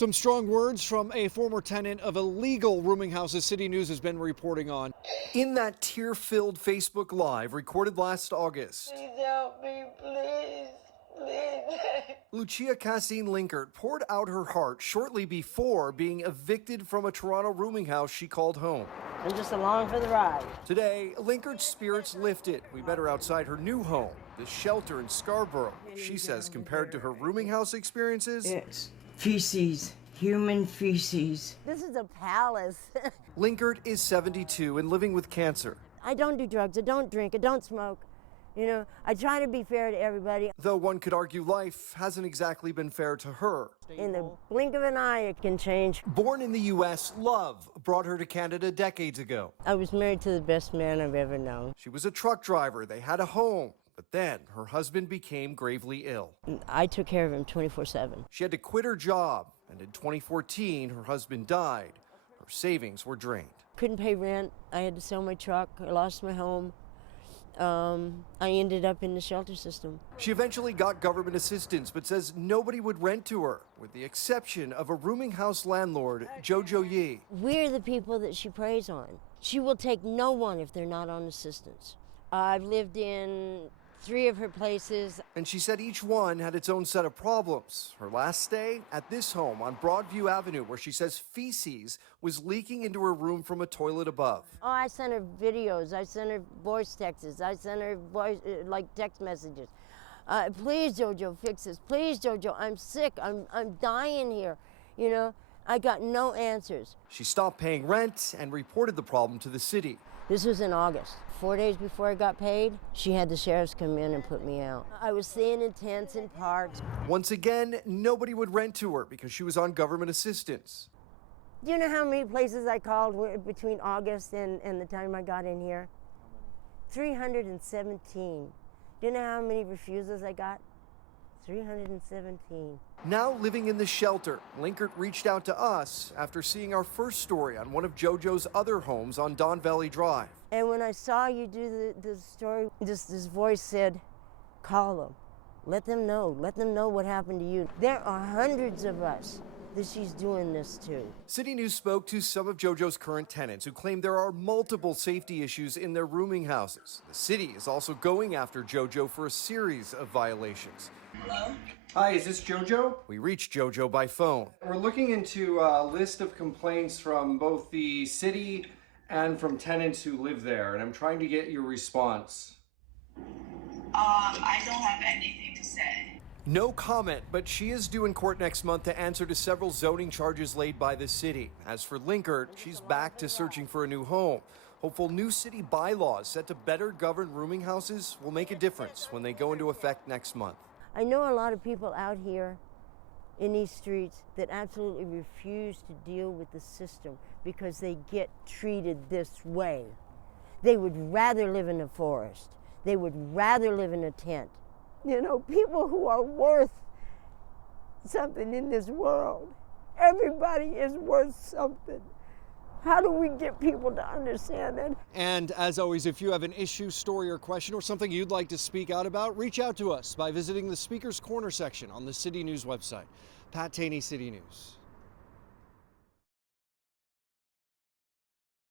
Some strong words from a former tenant of illegal rooming houses CityNews has been reporting on. In that tear-filled Facebook Live recorded last August, Please help me, please. Lucia Cassine Linkert poured out her heart shortly before being evicted from a Toronto rooming house she called home. I'm just along for the ride. Today, Linkert's spirits lifted. We met her outside her new home, the shelter in Scarborough. She says compared to her rooming house experiences, It's feces, human feces. This is a palace. Linkert is 72 and living with cancer. I don't do drugs, I don't drink, I don't smoke. You know, I try to be fair to everybody. Though one could argue life hasn't exactly been fair to her. In the blink of an eye, it can change. Born in the U.S., love brought her to Canada decades ago. I was married to the best man I've ever known. She was a truck driver. They had a home. But then her husband became gravely ill. I took care of him 24/7. She had to quit her job. And in 2014, her husband died. Her savings were drained. Couldn't pay rent. I had to sell my truck. I lost my home. I ended up in the shelter system. She eventually got government assistance, but says nobody would rent to her, with the exception of a rooming house landlord, Jojo Yee. We're the people that she preys on. She will take no one if they're not on assistance. I've lived in 3 of her places. And she said each one had its own set of problems. Her last stay at this home on Broadview Avenue, where she says feces was leaking into her room from a toilet above. Oh, I sent her videos. I sent her voice texts. I sent her text messages. Please, Jojo, fix this. Please, Jojo, I'm sick. I'm dying here. You know, I got no answers. She stopped paying rent and reported the problem to the city. This was in August. 4 days before I got paid, she had the sheriffs come in and put me out. I was staying in tents in parks. Once again, nobody would rent to her because she was on government assistance. Do you know how many places I called between August and the time I got in here? 317. Do you know how many refusals I got? 317. Now living in the shelter, Linkert reached out to us after seeing our first story on one of Jojo's other homes on Don Valley Drive. And when I saw you do the story, this voice said, call them. Let them know what happened to you. There are hundreds of us that she's doing this to. CityNews spoke to some of Jojo's current tenants who claim there are multiple safety issues in their rooming houses. The city is also going after Jojo for a series of violations. Hello? Hi, is this Jojo? We reached Jojo by phone. We're looking into a list of complaints from both the city and from tenants who live there, and I'm trying to get your response. I don't have anything to say. No comment, but she is due in court next month to answer to several zoning charges laid by the city. As for Linkert, she's back to searching for a new home. Hopeful new city bylaws set to better govern rooming houses will make a difference when they go into effect next month. I know a lot of people out here in these streets that absolutely refuse to deal with the system because they get treated this way. They would rather live in a forest. They would rather live in a tent. You know, people who are worth something in this world. Everybody is worth something. How do we get people to understand that? And as always, if you have an issue, story, or question, or something you'd like to speak out about, reach out to us by visiting the Speaker's Corner section on the CityNews website. Pat Taney, City News.